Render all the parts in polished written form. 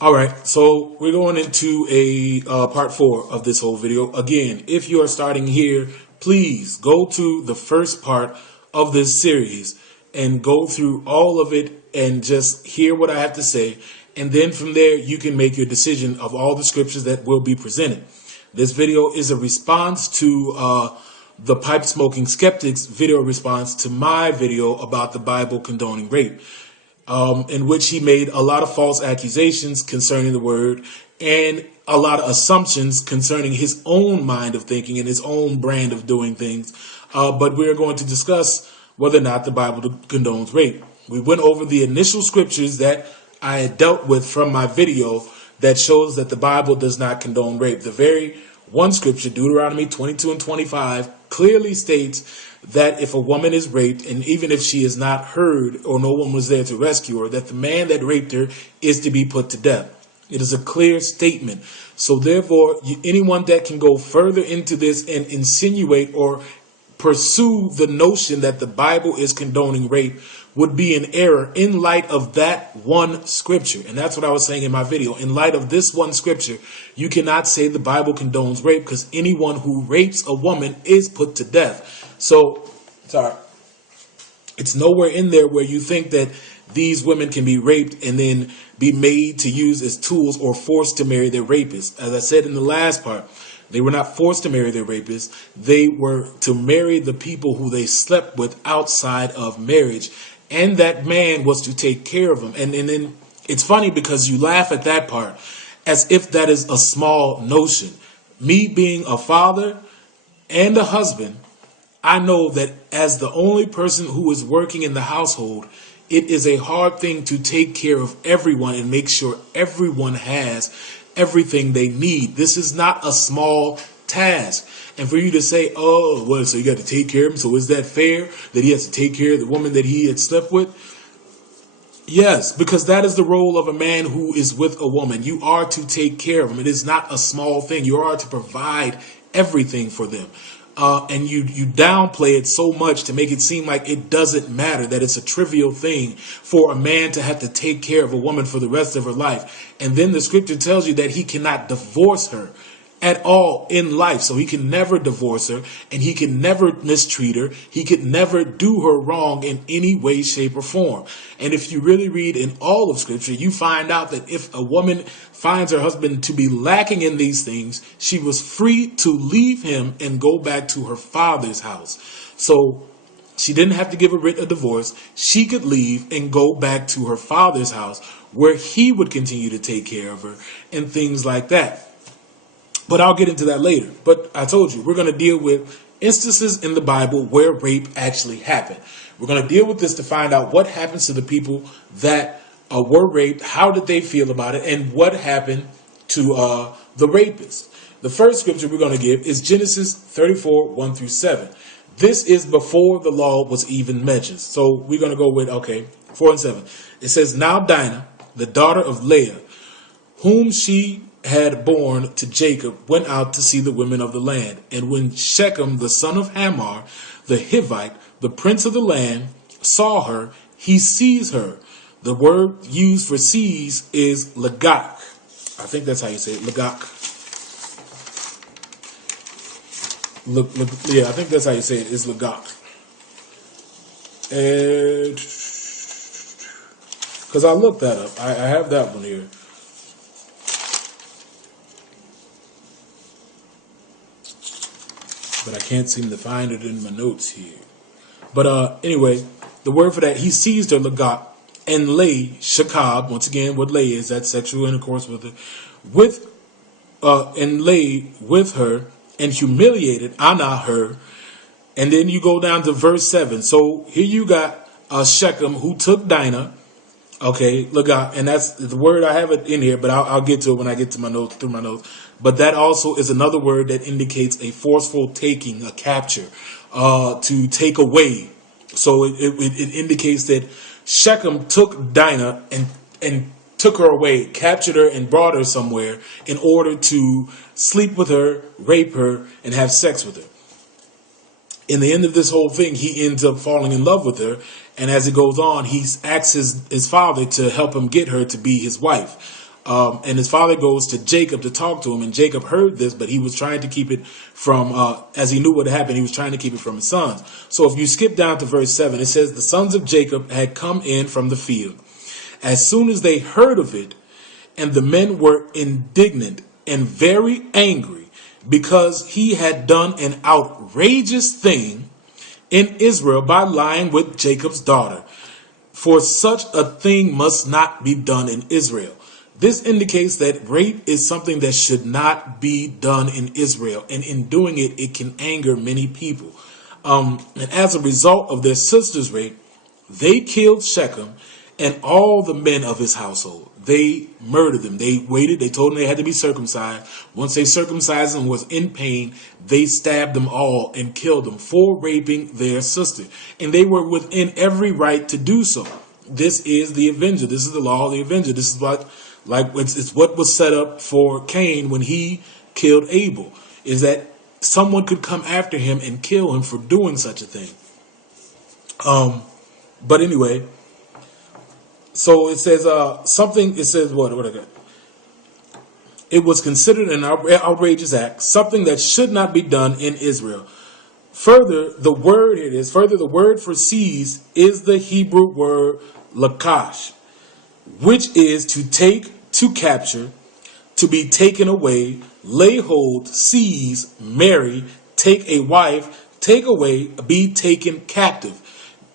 All right, so we're going into a part 4 of this whole video. Again, if you are starting here, please go to the first part of this series and go through all of it and just hear what I have to say. And then from there, you can make your decision of all the scriptures that will be presented. This video is a response to the pipe smoking skeptics video response to my video about the Bible condoning rape. In which he made a lot of false accusations concerning the word and a lot of assumptions concerning his own mind of thinking and his own brand of doing things. But we're going to discuss whether or not the Bible condones rape. We went over the initial scriptures that I had dealt with from my video that shows that the Bible does not condone rape. The very one scripture, Deuteronomy 22 and 25, clearly states that if a woman is raped, and even if she is not heard or no one was there to rescue her, that the man that raped her is to be put to death. It is a clear statement. So therefore, anyone that can go further into this and insinuate or pursue the notion that the Bible is condoning rape would be in error in light of that one scripture. And that's what I was saying in my video. In light of this one scripture, you cannot say the Bible condones rape, because anyone who rapes a woman is put to death. So, sorry, it's nowhere in there where you think that these women can be raped and then be made to use as tools or forced to marry their rapists. As I said in the last part, they were not forced to marry their rapists. They were to marry the people who they slept with outside of marriage. And that man was to take care of them. And then it's funny because you laugh at that part as if that is a small notion. Me being a father and a husband, I know that as the only person who is working in the household, it is a hard thing to take care of everyone and make sure everyone has everything they need. This is not a small task. And for you to say, oh, well, so you got to take care of him. So is that fair that he has to take care of the woman that he had slept with? Yes, because that is the role of a man who is with a woman. You are to take care of them. It is not a small thing. You are to provide everything for them. And you downplay it so much to make it seem like it doesn't matter, that it's a trivial thing for a man to have to take care of a woman for the rest of her life. And then the scripture tells you that he cannot divorce her at all in life. So he can never divorce her, and he can never mistreat her. He could never do her wrong in any way, shape, or form. And if you really read in all of scripture, you find out that if a woman finds her husband to be lacking in these things, she was free to leave him and go back to her father's house. So she didn't have to give a writ of divorce. She could leave and go back to her father's house where he would continue to take care of her and things like that. But I'll get into that later. But I told you, we're going to deal with instances in the Bible where rape actually happened. We're going to deal with this to find out what happens to the people that were raped, how did they feel about it, and what happened to the rapists. The first scripture we're going to give is Genesis 34, 1 through 7. This is before the law was even mentioned. So we're going to go with, 4 and 7. It says, now Dinah, the daughter of Leah, whom she had born to Jacob, went out to see the women of the land. And when Shechem, the son of Hamor, the Hivite, the prince of the land, saw her, he seized her. The word used for seize is lagak. I think that's how you say it, lagak. Yeah, I think that's how you say it, is lagak. And because I looked that up, I have that one here. But I can't seem to find it in my notes here. But anyway, the word for that, he seized her, lagak, and lay, shakab, once again, what lay is, that sexual intercourse with her, and lay with her, and humiliated, ana, her. And then you go down to verse 7. So here you got Shechem, who took Dinah, lagak, and that's the word, I have it in here, but I'll get to it when I get to my notes, through my notes. But that also is another word that indicates a forceful taking, a capture, to take away. So it indicates that Shechem took Dinah and took her away, captured her and brought her somewhere in order to sleep with her, rape her, and have sex with her. In the end of this whole thing, he ends up falling in love with her. And as it goes on, he asks his father to help him get her to be his wife. And his father goes to Jacob to talk to him, and Jacob heard this, but he was trying to keep it from, as he knew what had happened, he was trying to keep it from his sons. So if you skip down to verse 7, it says, the sons of Jacob had come in from the field. As soon as they heard of it, and the men were indignant and very angry, because he had done an outrageous thing in Israel by lying with Jacob's daughter. For such a thing must not be done in Israel. This indicates that rape is something that should not be done in Israel. And in doing it, it can anger many people. And as a result of their sister's rape, they killed Shechem and all the men of his household. They murdered them. They waited. They told them they had to be circumcised. Once they circumcised them, was in pain, they stabbed them all and killed them for raping their sister. And they were within every right to do so. This is the avenger. This is the law of the avenger. This is what, it's what was set up for Cain when he killed Abel, is that someone could come after him and kill him for doing such a thing. But anyway, so it says something. It says what I got. It was considered an outrageous act, something that should not be done in Israel. Further, the word for seize is the Hebrew word lakash, which is to take, to capture, to be taken away, lay hold, seize, marry, take a wife, take away, be taken captive.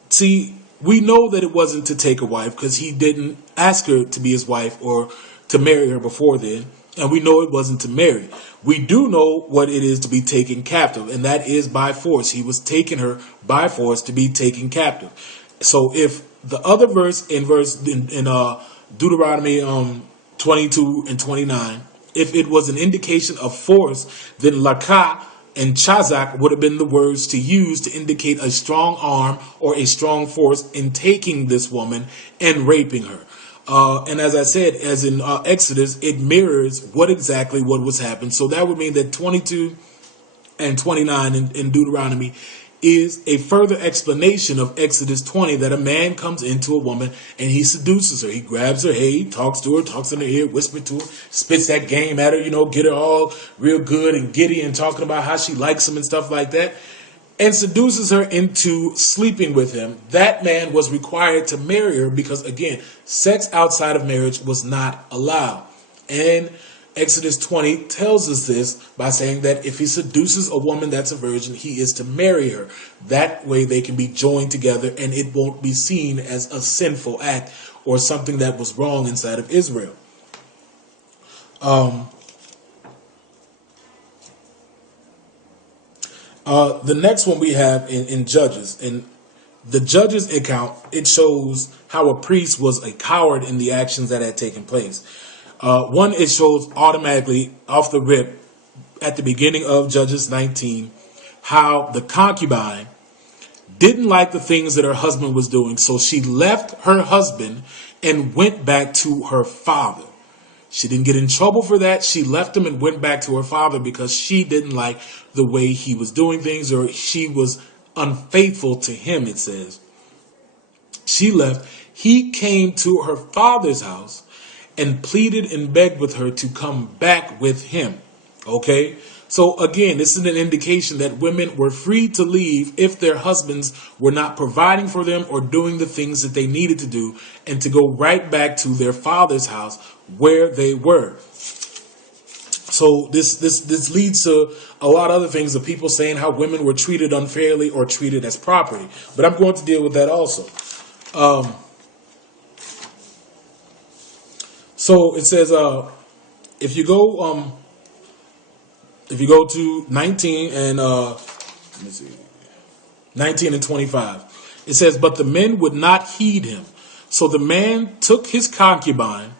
See, we know that it wasn't to take a wife because he didn't ask her to be his wife or to marry her before then. And we know it wasn't to marry. We do know what it is to be taken captive, and that is by force. He was taking her by force to be taken captive. So if the other verse in Deuteronomy 22 and 29, if it was an indication of force, then lakah and chazak would have been the words to use to indicate a strong arm or a strong force in taking this woman and raping her. And as I said, as in Exodus, it mirrors what was happened. So that would mean that 22 and 29 in Deuteronomy is a further explanation of Exodus 20, that a man comes into a woman and he seduces her. He grabs her head, talks to her, talks in her ear, whispers to her, spits that game at her, get her all real good and giddy and talking about how she likes him and stuff like that, and seduces her into sleeping with him. That man was required to marry her because, again, sex outside of marriage was not allowed. And Exodus 20 tells us this by saying that if he seduces a woman that's a virgin, he is to marry her. That way they can be joined together and it won't be seen as a sinful act or something that was wrong inside of Israel. The next one we have in Judges. In the Judges account, it shows how a priest was a coward in the actions that had taken place. One, it shows automatically off the rip at the beginning of Judges 19 how the concubine didn't like the things that her husband was doing, so she left her husband and went back to her father. She didn't get in trouble for that. She left him and went back to her father because she didn't like the way he was doing things, or she was unfaithful to him, it says. She left. He came to her father's house and pleaded and begged with her to come back with him. Okay? So again, this is an indication that women were free to leave if their husbands were not providing for them or doing the things that they needed to do, and to go right back to their father's house where they were. So this leads to a lot of other things of people saying how women were treated unfairly or treated as property. But I'm going to deal with that also. So it says, if you go to 19 and let me see, 19 and 25, it says, but the men would not heed him. So the man took his concubine,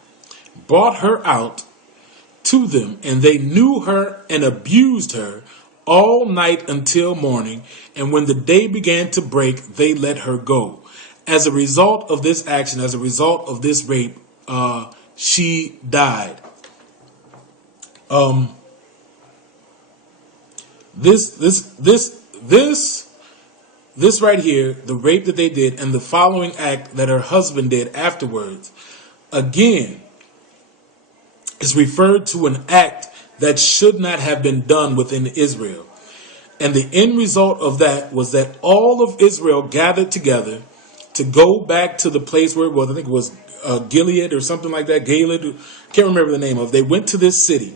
brought her out to them, and they knew her and abused her all night until morning. And when the day began to break, they let her go. As a result of this action, as a result of this rape, she died. This right here, the rape that they did, and the following act that her husband did afterwards, again, is referred to an act that should not have been done within Israel. And the end result of that was that all of Israel gathered together to go back to the place where it was. I think it was Gilead or something like that. Gilead, can't remember the name of it. They went to this city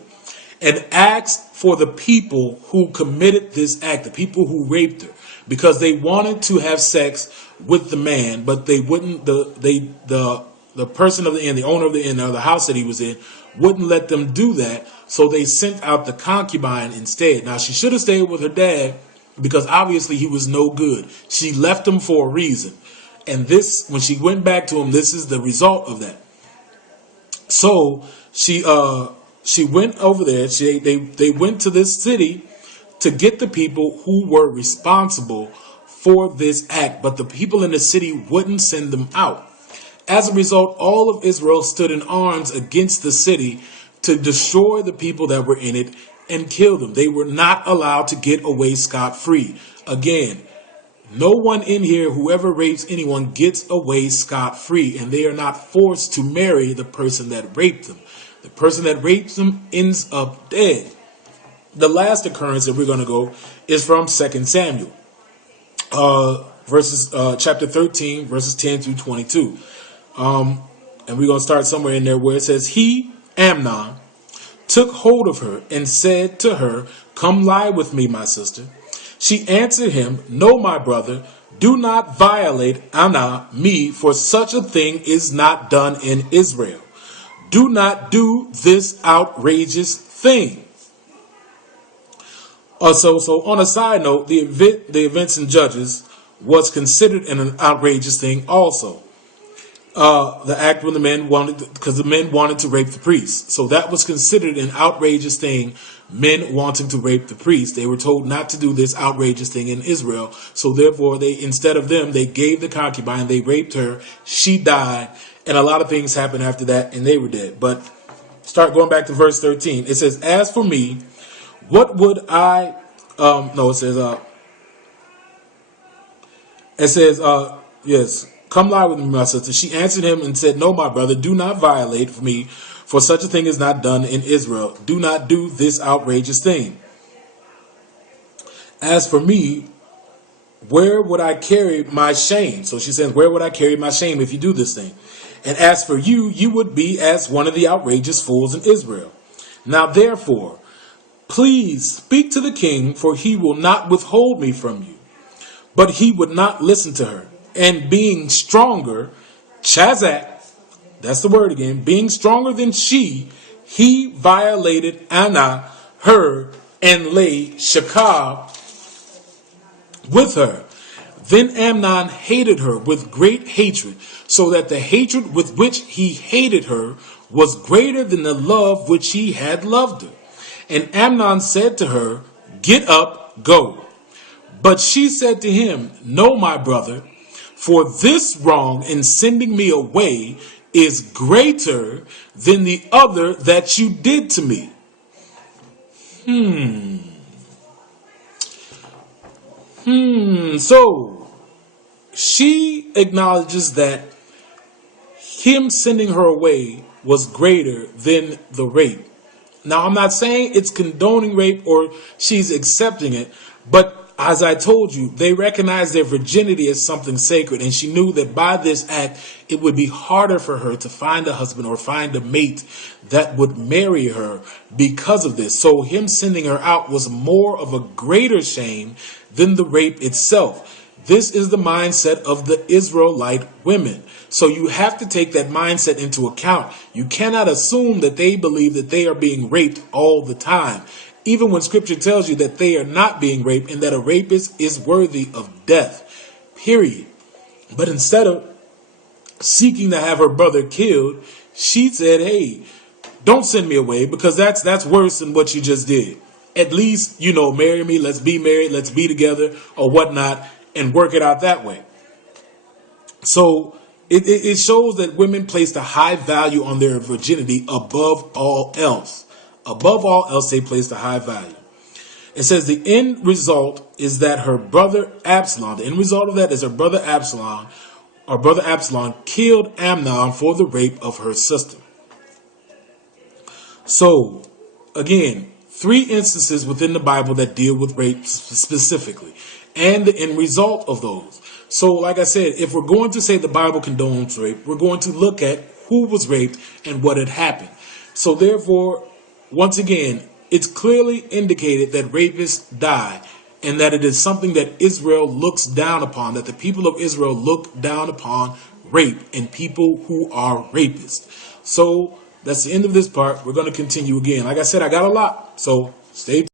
and asked for the people who committed this act, the people who raped her, because they wanted to have sex with the man, but they wouldn't. The person of the inn, the owner of the inn, or the house that he was in, wouldn't let them do that. So they sent out the concubine instead. Now, she should have stayed with her dad because obviously he was no good. She left him for a reason. And this, when she went back to him, this is the result of that. So she went over there. They went to this city to get the people who were responsible for this act. But the people in the city wouldn't send them out. As a result, all of Israel stood in arms against the city to destroy the people that were in it and kill them. They were not allowed to get away scot-free. Again, no one in here, whoever rapes anyone, gets away scot-free, and they are not forced to marry the person that raped them. The person that rapes them ends up dead. The last occurrence that we're going to go is from 2 Samuel, chapter 13, verses 10 through 22. And we're going to start somewhere in there where it says, he, Amnon, took hold of her and said to her, come lie with me, my sister. She answered him, no, my brother, do not violate Anna, me, for such a thing is not done in Israel. Do not do this outrageous thing. So on a side note, the events in Judges was considered an outrageous thing also. The act when the men wanted to rape the priest. So that was considered an outrageous thing, men wanting to rape the priest. They were told not to do this outrageous thing in Israel. So therefore, instead of them, they gave the concubine, they raped her, she died, and a lot of things happened after that, and they were dead. But start going back to verse 13. It says, as for me, what would I, yes, come lie with me, my sister. She answered him and said, no, my brother, do not violate me, for such a thing is not done in Israel. Do not do this outrageous thing. As for me, where would I carry my shame? So she says, where would I carry my shame if you do this thing? And as for you, you would be as one of the outrageous fools in Israel. Now therefore, please speak to the king, for he will not withhold me from you. But he would not listen to her. And being stronger, Chazak, that's the word again, being stronger than she, he violated Anna, her, and lay Shakar with her. Then Amnon hated her with great hatred, so that the hatred with which he hated her was greater than the love which he had loved her. And Amnon said to her, get up, go. But she said to him, no, my brother, for this wrong in sending me away is greater than the other that you did to me. So she acknowledges that him sending her away was greater than the rape. Now, I'm not saying it's condoning rape or she's accepting it, but as I told you, they recognize their virginity as something sacred, and she knew that by this act, it would be harder for her to find a husband or find a mate that would marry her because of this. So him sending her out was more of a greater shame than the rape itself. This is the mindset of the Israelite women. So you have to take that mindset into account. You cannot assume that they believe that they are being raped all the time, even when scripture tells you that they are not being raped and that a rapist is worthy of death, period. But instead of seeking to have her brother killed, she said, hey, don't send me away, because that's worse than what you just did. At least, marry me, let's be married, let's be together or whatnot, and work it out that way. So it shows that women placed a high value on their virginity above all else. Above all else, they placed a high value. It says the end result is that her brother Absalom, the end result of that is her brother Absalom killed Amnon for the rape of her sister. So, again, 3 instances within the Bible that deal with rape specifically, and the end result of those. So, like I said, if we're going to say the Bible condones rape, we're going to look at who was raped and what had happened. So, therefore, once again, it's clearly indicated that rapists die, and that it is something that Israel looks down upon, that the people of Israel look down upon rape and people who are rapists. So that's the end of this part. We're going to continue again. Like I said, I got a lot, so stay tuned.